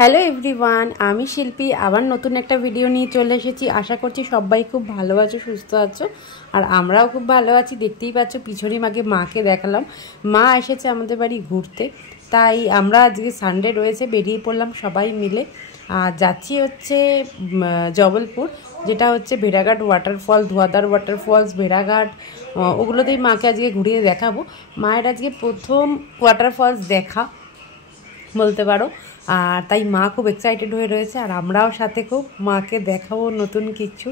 Hello everyone, আমি শিল্পী আবার নতুন একটা ভিডিও নিয়ে চলে এসেছি। আশা করছি সবাই খুব ভালো আছো, সুস্থ আছো, আর আমরাও খুব ভালো আছি। দেখতেই পাচ্ছ পিছনে মাকে দেখালাম, মা এসেছে আমাদের বাড়ি ঘুরতে। তাই আমরা আজকে সানডে রয়েছে, বেরিয়ে পড়লাম সবাই মিলে। আর যাচ্ছি হচ্ছে জবলপুর, যেটা হচ্ছে ভেড়াঘাট ওয়াটারফল, ধোয়াদার ওয়াটারফলস, ভেড়াঘাট, ওগুলোতেই মাকে আজকে ঘুরিয়ে দেখাবো। মায়ের আজকে প্রথম ওয়াটারফলস দেখা বলতে পারো, আর তাই মা খুব এক্সাইটেড হয়ে রয়েছে। আর আমরাও সাথে খুব মাকে দেখাবো নতুন কিছু,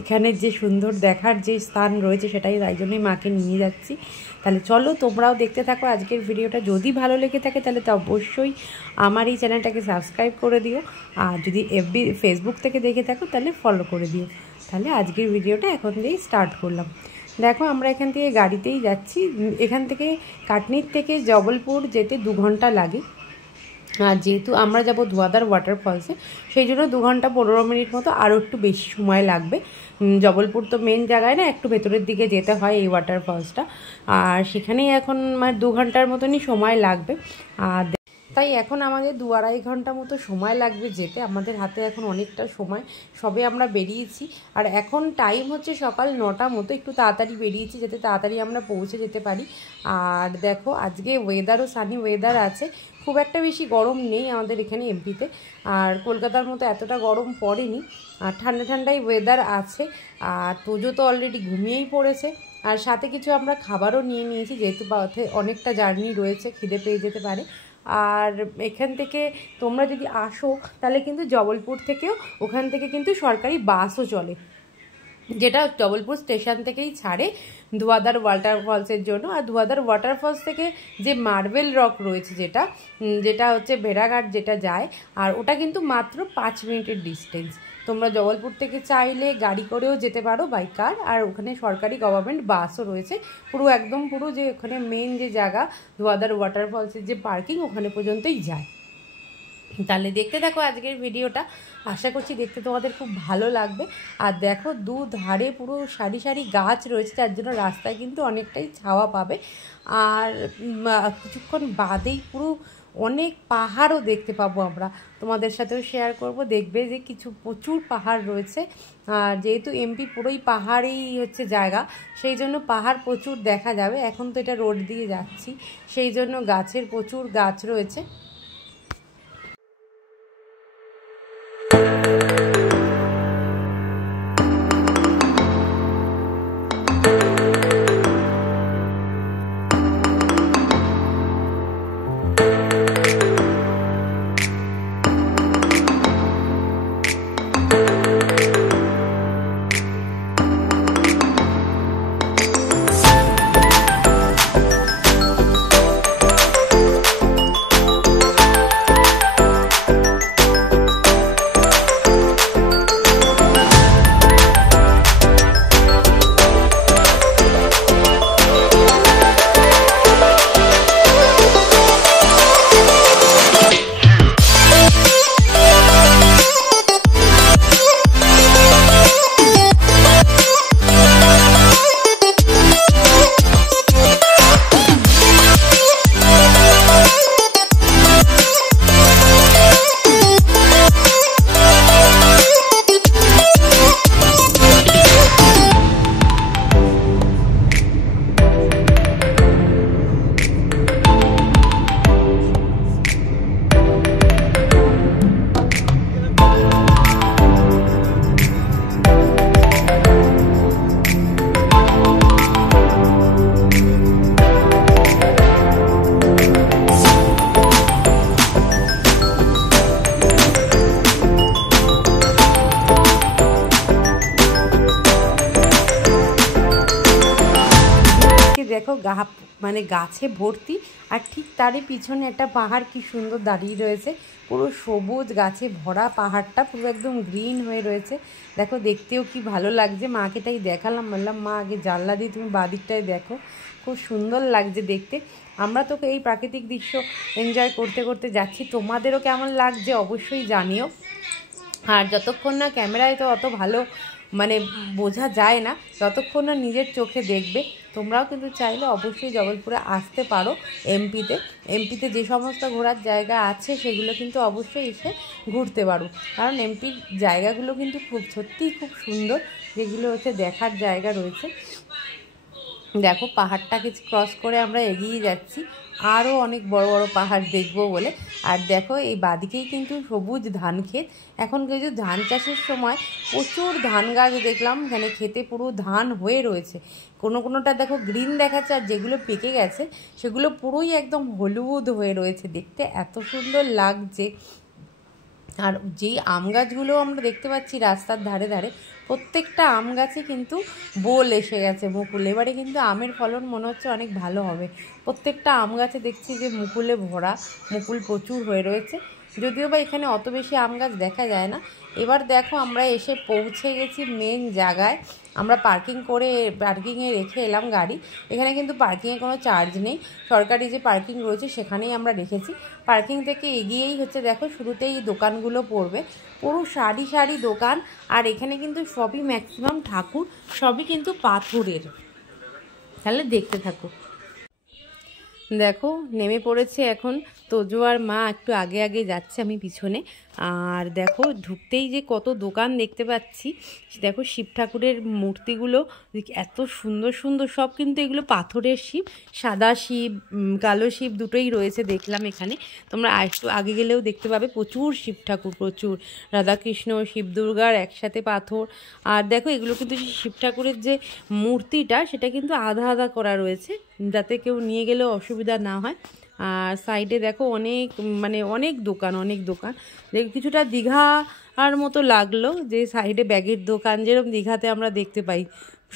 এখানে যে সুন্দর দেখার যে স্থান রয়েছে সেটাই, তাই জন্যই মাকে নিয়ে যাচ্ছি। তাহলে চলো তোমরাও দেখতে থাকো আজকের ভিডিওটা। যদি ভালো লেগে থাকে তাহলে তো অবশ্যই আমার এই চ্যানেলটাকে সাবস্ক্রাইব করে দিও, আর যদি ফেসবুক থেকে দেখে থাকো তাহলে ফলো করে দিও। তাহলে আজকের ভিডিওটা এখন দিয়েই স্টার্ট করলাম। দেখো আমরা এখান থেকে গাড়িতেই যাচ্ছি। এখান থেকে কাটনির থেকে জবলপুর যেতে 2 ঘন্টা লাগে। আর যেহেতু আমরা যাব ধোয়াদার ওয়াটারফলসে, সেই জন্য 2 ঘন্টা 15 মিনিট মতো আরও একটু বেশি সময় লাগবে। জবলপুর তো মেন জায়গায় না, একটু ভেতরের দিকে যেতে হয় এই ওয়াটারফলসটা, আর সেখানেই এখন 2 ঘন্টার মতনই সময় লাগবে। আর তাই এখন আমাদের 2-2.5 ঘন্টা মতো সময় লাগবে যেতে। আমাদের হাতে এখন অনেকটা সময়, সবে আমরা বেরিয়েছি। আর এখন টাইম হচ্ছে সকাল 9টা মতো, একটু তাড়াতাড়ি বেরিয়েছি যাতে তাড়াতাড়ি আমরা পৌঁছে যেতে পারি। আর দেখো আজকে ওয়েদারও সানি ওয়েদার আছে, খুব একটা বেশি গরম নেই আমাদের এখানে এমপিতে। আর কলকাতার মতো এতটা গরম পড়েনি, আর ঠান্ডা ঠান্ডাই ওয়েদার আছে। আর তোজো তো অলরেডি ঘুমিয়েই পড়েছে। আর সাথে কিছু আমরা খাবারও নিয়ে নিয়েছি, যেহেতু পথে অনেকটা জার্নি রয়েছে, খিদে পেয়ে যেতে পারে। আর এখান থেকে তোমরা যদি আসো তাহলে কিন্তু জবলপুর থেকেও, ওখান থেকে কিন্তু সরকারি বাসও চলে, যেটা জবলপুর স্টেশন থেকেই ছাড়ে ধোয়াদার ওয়াটারফলসের জন্য। আর ধোয়াদার ওয়াটারফলস থেকে যে মার্বেল রক রয়েছে, যেটা হচ্ছে ভেড়াঘাট যেটা যায়, আর ওটা কিন্তু মাত্র 5 মিনিটের ডিস্টেন্স। তোমরা জবলপুর থেকে চাইলে গাড়ি করেও যেতে পারো, বাই কার। আর ওখানে সরকারি গভর্নমেন্ট বাসও রয়েছে, পুরো যে ওখানে মেন যে জায়গা ধোয়াদার ওয়াটারফলসের যে পার্কিং, ওখানে পর্যন্তই যায়। তাহলে দেখতে থাকো আজকের ভিডিওটা, আশা করছি দেখতে তোমাদের খুব ভালো লাগবে। আর দেখো দুধারে পুরো সারি সারি গাছ রয়েছে, যার জন্য রাস্তায় কিন্তু অনেকটাই ছাওয়া পাবে। আর কিছুক্ষণ বাদেই পুরো অনেক পাহাড়ও দেখতে পাবো আমরা, তোমাদের সাথেও শেয়ার করব। দেখবে যে প্রচুর পাহাড় রয়েছে। আর যেহেতু এমপি পুরোই পাহাড়েই হচ্ছে জায়গা, সেই জন্য পাহাড় প্রচুর দেখা যাবে। এখন তো এটা রোড দিয়ে যাচ্ছি, সেই জন্য প্রচুর গাছ রয়েছে। দেখো মানে গাছে ভর্তি, আর ঠিক তারই পিছনে একটা পাহাড় কি সুন্দর দাঁড়িয়ে রয়েছে, পুরো সবুজ গাছে ভরা পাহাড়টা, পুরো একদম গ্রিন হয়ে রয়েছে। দেখো দেখতেও কি ভালো লাগছে। মাকে তাই দেখালাম, বললাম মা আগে জানলা দিয়ে তুমি বাদিকটায় দেখো, খুব সুন্দর লাগছে দেখতে। আমরা তো এই প্রাকৃতিক দৃশ্য এনজয় করতে করতে যাচ্ছি, তোমাদেরও কেমন লাগছে অবশ্যই জানিও। আর যতক্ষণ না ক্যামেরায় তো অত ভালো মানে বোঝা যায় না যতক্ষণ না নিজের চোখে দেখবে। তোমরাও কিন্তু চাইলে অবশ্যই জবলপুরে আসতে পারো। এমপিতে যে সমস্ত ঘোরার জায়গা আছে সেগুলো কিন্তু অবশ্যই এসে ঘুরতে পারো, কারণ এমপির জায়গাগুলো কিন্তু সত্যিই খুব সুন্দর, যেগুলো হচ্ছে দেখার জায়গা রয়েছে। দেখো পাহাড়টাকে ক্রস করে আমরা এগিয়ে যাচ্ছি, আরও অনেক বড় বড় পাহাড় দেখবো বলে। আর দেখো এই বাদিকেই কিন্তু সবুজ ধান ক্ষেত, এখন কিন্তু ধান চাষের সময় প্রচুর ধান গাছ দেখলাম, এখানে খেতে পুরো ধান হয়ে রয়েছে। কোনোটা দেখো গ্রিন দেখাচ্ছে, আর যেগুলো পেকে গেছে সেগুলো পুরোই একদম হলুদ হয়ে রয়েছে, দেখতে এত সুন্দর লাগছে। আর যেই আম গাছগুলো আমরা দেখতে পাচ্ছি রাস্তার ধারে ধারে, প্রত্যেকটা আম গাছে কিন্তু বোল এসে গেছে, মুকুল। এবারে কিন্তু আমের ফলন মনে হচ্ছে অনেক ভালো হবে। প্রত্যেকটা আম গাছে দেখছি যে মুকুলে ভরা, মুকুল প্রচুর হয়ে রয়েছে। যদিও বা এখানে অত বেশি আম গাছ দেখা যায় না। এবার দেখো আমরা এসে পৌঁছে গেছি মেন জায়গায়। আমরা পার্কিংয়ে রেখে এলাম গাড়ি। এখানে কিন্তু পার্কিংয়ে কোনো চার্জ নেই, সরকারি যে পার্কিং রয়েছে সেখানেই আমরা রেখেছি। পার্কিং থেকে এগিয়েই হচ্ছে দেখো শুরুতেই দোকানগুলো পড়বে, পুরো সারি সারি দোকান। আর এখানে কিন্তু সবই ম্যাক্সিমাম ঠাকুর, সবই কিন্তু পাথরের। তাহলে দেখতে থাকো। দেখো নেমে পড়েছে এখন তোজো আর মা, একটু আগে আগে যাচ্ছে, আমি পিছনে। আর দেখো ঢুকতেই যে কত দোকান দেখতে পাচ্ছি। দেখো শিব ঠাকুরের মূর্তিগুলো এত সুন্দর সুন্দর, সব কিন্তু এগুলো পাথরের শিব, সাদা শিব কালো শিব দুটোই রয়েছে দেখলাম এখানে। তোমরা একটু আগে গেলেও দেখতে পাবে প্রচুর শিব ঠাকুর, প্রচুর রাধাকৃষ্ণ শিব দুর্গার একসাথে পাথর। আর দেখো এগুলো কিন্তু শিব ঠাকুরের যে মূর্তিটা সেটা কিন্তু আধা আধা করা রয়েছে, যাতে কেউ নিয়ে গেলেও অসুবিধা না হয়। আর সাইডে দেখো অনেক দোকান কিছুটা দীঘা আর মতো লাগলো, যে সাইডে ব্যাগের দোকান যেরকম দীঘাতে আমরা দেখতে পাই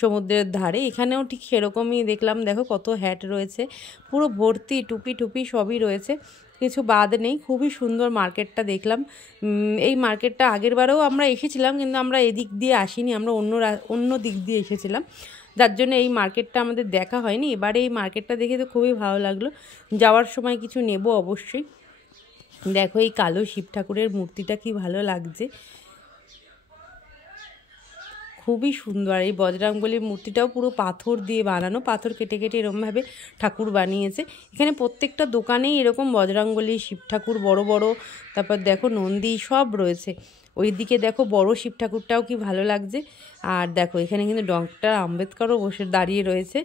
সমুদ্রের ধারে, এখানেও ঠিক সেরকমই দেখলাম। দেখো কত হ্যাট রয়েছে, পুরো ভর্তি টুপি সবই রয়েছে, কিছু বাদ নেই। খুবই সুন্দর মার্কেটটা দেখলাম। এই মার্কেটটা আগের বারেও আমরা এসেছিলাম, কিন্তু আমরা এদিক দিয়ে আসিনি, আমরা অন্য দিক দিয়ে এসেছিলাম, যার জন্য এই মার্কেটটা আমাদের দেখা হয়নি। এবারে এই মার্কেটটা দেখে তো খুবই ভালো লাগলো, যাওয়ার সময় কিছু নেব অবশ্যই। দেখো এই কালো শিব ঠাকুরের মূর্তিটা কি ভালো লাগছে, খুবই সুন্দর। এই বজরংবলীর মূর্তিটাও পুরো পাথর দিয়ে বানানো, পাথর কেটে কেটে এরকমভাবে ঠাকুর বানিয়েছে। এখানে প্রত্যেকটা দোকানেই এরকম বজরংবলী শিব ঠাকুর বড় বড়, তারপর দেখো নন্দী সব রয়েছে। ওই দিকে দেখো বড় শিব ঠাকুরটাও কি ভালো লাগছে। আর দেখো এখানে কিন্তু ডক্টর আম্বেদকরও দাঁড়িয়ে রয়েছে।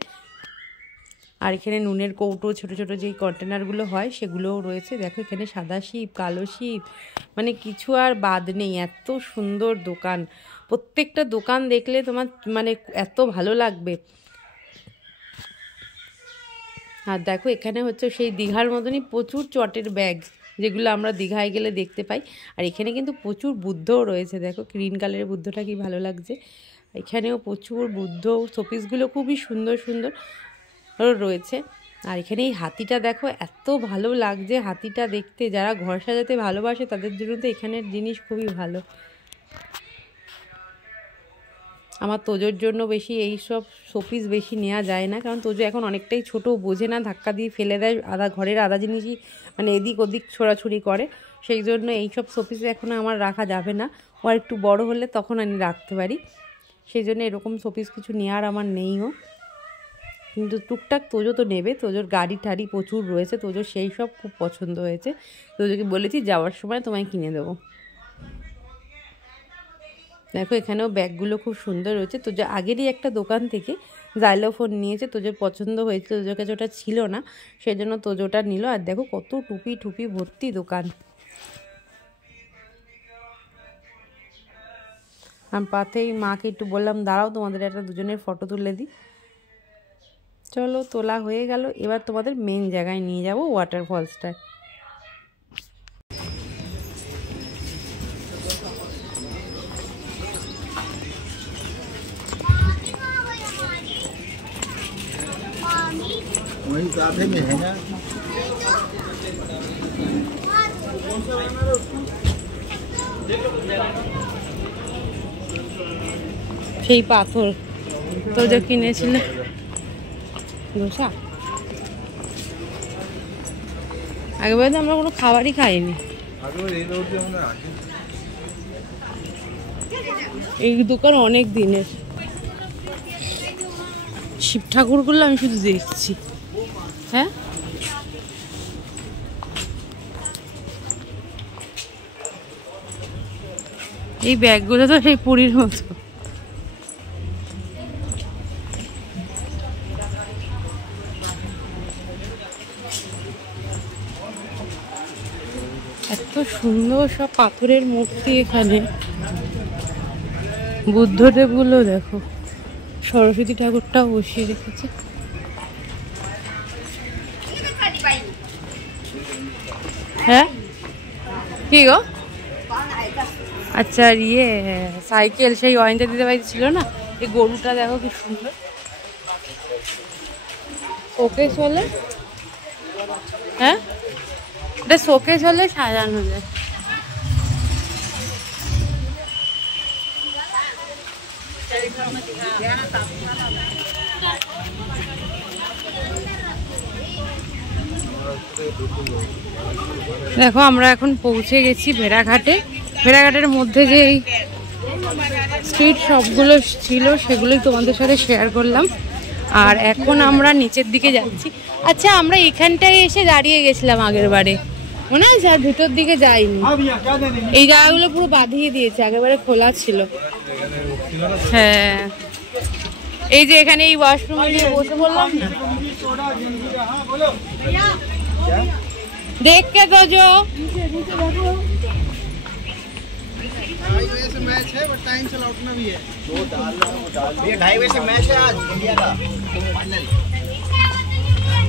আর এখানে নুনের কৌটো, ছোট ছোট যেই কন্টেনারগুলো হয় সেগুলোও রয়েছে। দেখো এখানে সাদা শিব, কালো শিব, মানে কিছু আর বাদ নেই, এত সুন্দর দোকান। প্রত্যেকটা দোকান দেখলে তোমার এত ভালো লাগবে। আর দেখো এখানে হচ্ছে সেই দীঘার মতনই প্রচুর চটের ব্যাগ, যেগুলো আমরা দীঘায় গেলে দেখতে পাই। আর এখানে কিন্তু প্রচুর বুদ্ধও রয়েছে, দেখো গ্রিন কালারের বুদ্ধটা কি ভালো লাগছে। এখানেও প্রচুর বুদ্ধ শোপিসগুলো খুবই সুন্দর সুন্দর রয়েছে। আর এখানে এই হাতিটা দেখো এত ভালো লাগছে, হাতিটা দেখতে। যারা ঘর সাজাতে ভালোবাসে তাদের জন্য তো এখানের জিনিস খুবই ভালো। আমার তোজোর জন্য বেশি এই সব শোপিস বেশি নেওয়া যায় না, কারণ তোজো এখন অনেকটাই ছোট, বোঝে না, ধাক্কা দিয়ে ফেলে দেয়, ঘরের আধা জিনিসই এদিক ওদিক ছোড়াছুড়ি করে। সেই জন্য এইসব শোপিস এখন আমার রাখা যাবে না, ও আর একটু বড় হলে তখন আমি রাখতে পারি। সেই জন্য এরকম শোপিস কিছু নেওয়ার আমার নেইও, কিন্তু টুকটাক তোজো তো নেবে। তোজোর গাড়ি টাড়ি প্রচুর রয়েছে, তোজোর সেই সব খুব পছন্দ হয়েছে। তোজোকে বলেছি যাওয়ার সময় তোমায় কিনে দেবো। দেখো এখানেও ব্যাগগুলো খুব সুন্দর রয়েছে। তোজো আগেরই একটা দোকান থেকে জাইলোফোন নিয়েছে, তোজোর পছন্দ হয়েছে, তোজোর কাছে ওটা ছিল না, সেই জন্য তোজোটা নিল। আর দেখো কত টুপি ভর্তি দোকান। আমি পাতেই মাকে একটু বললাম দাঁড়াও, তোমাদের একটা দুজনের ফটো তুলে দিই। চলো তোলা হয়ে গেল, এবার তোমাদের মেন জায়গায় নিয়ে যাব, ওয়াটারফলসটায়। वही काफे में है ना, সেই পাথর তোজো কিনেছিল দোসা। আগেবার তো আমরা কোনো খাবারই খাইনি। এই দোকান অনেক দিনের। শিব ঠাকুরগুলো আমি শুধু দেখছি। হ্যাঁ, এই ব্যাগগুলো তো সেই পুরীর মতো। এত সুন্দর সব পাথরের মূর্তি এখানে। বুদ্ধদেবগুলো দেখো, সরস্বতী ঠাকুরটাও বসিয়ে রেখেছে। হ্যাঁ, কি গো? আচ্ছা, ইয়ে সাইকেল সেই অয়েন্টা দিতে বাড়িতে ছিল না, এই গরুটা দেখো কি সুন্দর। শোকেস হলে, হ্যাঁ এটা শোকেস হলে সাজানো যায়। দেখো আমরা এখন পৌঁছে গেছি ভেড়াঘাটে। ভেড়াঘাটের মধ্যে যে স্ট্রিট শপগুলো ছিল সেগুলোই তোমাদের সাথে শেয়ার করলাম। আর এখন আমরা নিচের দিকে যাচ্ছি। আচ্ছা, আমরা এখানটায় এসে দাঁড়িয়ে গেছিলাম আগের বারে, মনে আছে? আর ভিতর দিকে যাইনি। এই জায়গাগুলো পুরো বাঁধিয়ে দিয়েছে, আগেরবারে খোলা ছিল। হ্যাঁ, এই যে এখানে এই ওয়াশরুমে গিয়ে বসে বললাম না, देख के तो जो मैच है, बट टाइम से लौटना भी है। 2:30 बजे से मैच है आज इंडिया का फाइनल।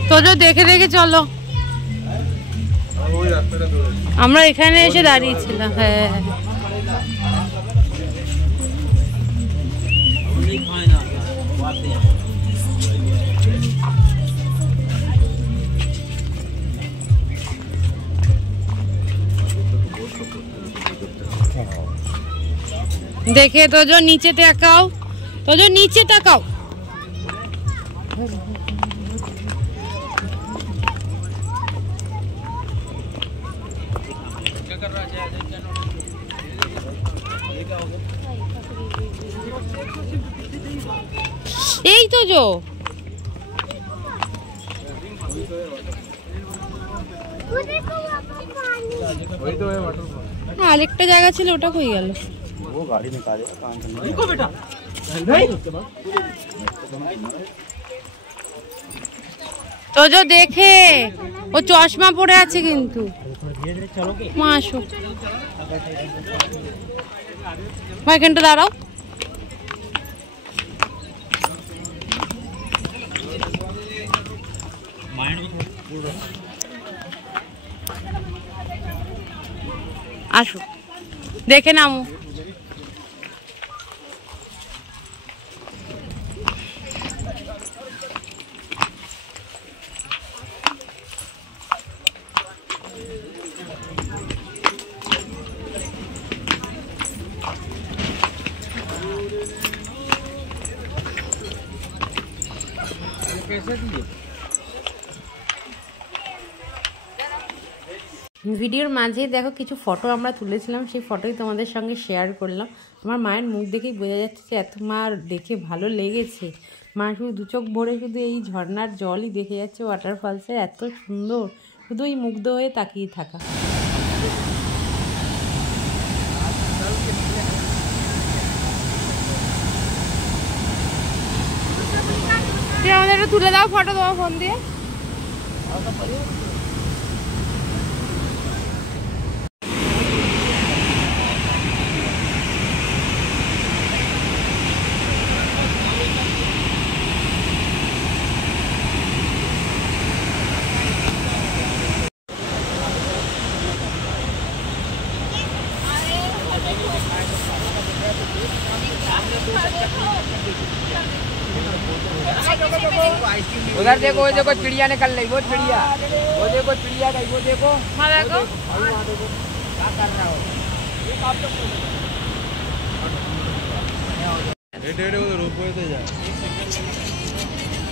तो जो देखे देखे चलो। আমরা এখানে এসে দাঁড়িয়েছিলাম। হ্যাঁ, देखे तो जो नीचे ताकाओ, तो जो नीचे ताकाओ। क्या कर रहा है? यही तो जो वही तो है वाटरफॉल। আরেকটা জায়গা ছিল, ওটা কই গেল? वो गाड़ी निकालेगा काम करने। रुको बेटा, तो जो देखे वो चश्मा পরে আছে কিন্তু। মা আসো, মা এখানটা দাঁড়াও। আসো, দেখে নামো। ভিডিওর মাঝে দেখো কিছু ফটো আমরা তুলেছিলাম, সেই ফটোই তোমাদের সঙ্গে শেয়ার করলাম। আমার মায়ের মুখ দেখেই বোঝা যাচ্ছে যে এত মার দেখে ভালো লেগেছে। মা শুধু দু চোখ ভরে শুধু এই ঝর্ণার জলই দেখে যাচ্ছে, ওয়াটারফলসের এত সুন্দর, শুধু এই মুগ্ধ হয়ে তাকিয়ে থাকা। আমাদের একটু তুলে দাও ফটো তোমার ফোন দিয়ে। उधर देखो, वो देखो चिड़िया निकल रही, वो चिड़िया, वो देखो चिड़िया गई, वो देखो। हाँ देखो, क्या कर रहा हो? रोपवे जा,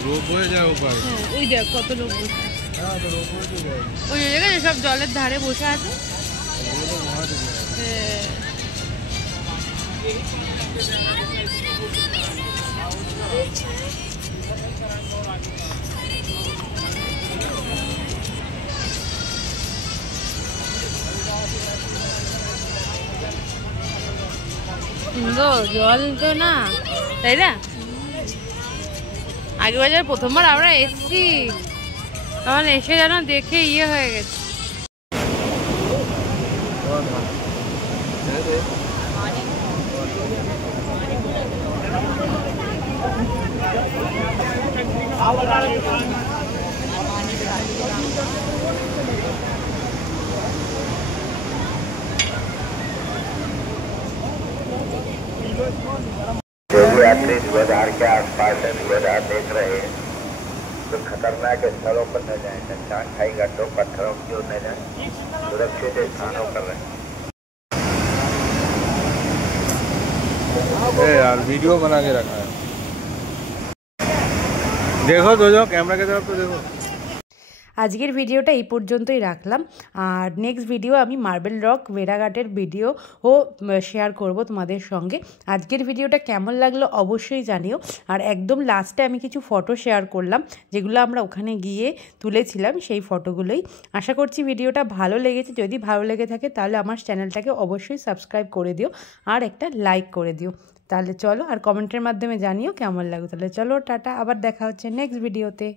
रोपवे जा ऊपर। ওই দেখ কত লোক বসে। হ্যাঁ, তো রোপওয়ে তো যায়। ওই জায়গায় সব জলের ধারে বসে আছে। वो तो वहां तो गया। সুন্দর জল তো না, তাই না? আগে বাজার প্রথমবার আমরা এসছি, তখন এসে যেন দেখে ইয়ে হয়ে গেছে। जो भी यात्री धुआंधार के आसपास है, धुआंधार देख रहे हैं तो खतरनाक स्थलों पर न जाएं, चट्टान खाई गड्ढों पत्थरों की ओर न जाएं, सुरक्षित स्थानों पर रहें। यार वीडियो बना के रखा है, देखो तो जाओ कैमरा की तरफ तो देखो। আজকের ভিডিওটা এই পর্যন্তই রাখলাম। আর নেক্সট ভিডিও আমি মার্বেল রক ভেড়াঘাটের ভিডিও ও শেয়ার করব তোমাদের সঙ্গে। আজকের ভিডিওটা কেমন লাগলো অবশ্যই জানিও। আর একদম লাস্টে আমি কিছু ফটো শেয়ার করলাম, যেগুলো আমরা ওখানে গিয়ে তুলেছিলাম, সেই ফটোগুলোই। আশা করছি ভিডিওটা ভালো লেগেছে। যদি ভালো লেগে থাকে তাহলে আমার চ্যানেলটাকে অবশ্যই সাবস্ক্রাইব করে দিও আর একটা লাইক করে দিও। তাহলে চলো, আর কমেন্টের মাধ্যমে জানিও কেমন লাগলো। তাহলে চলো, টাটা, আবার দেখা হচ্ছে নেক্সট ভিডিওতে।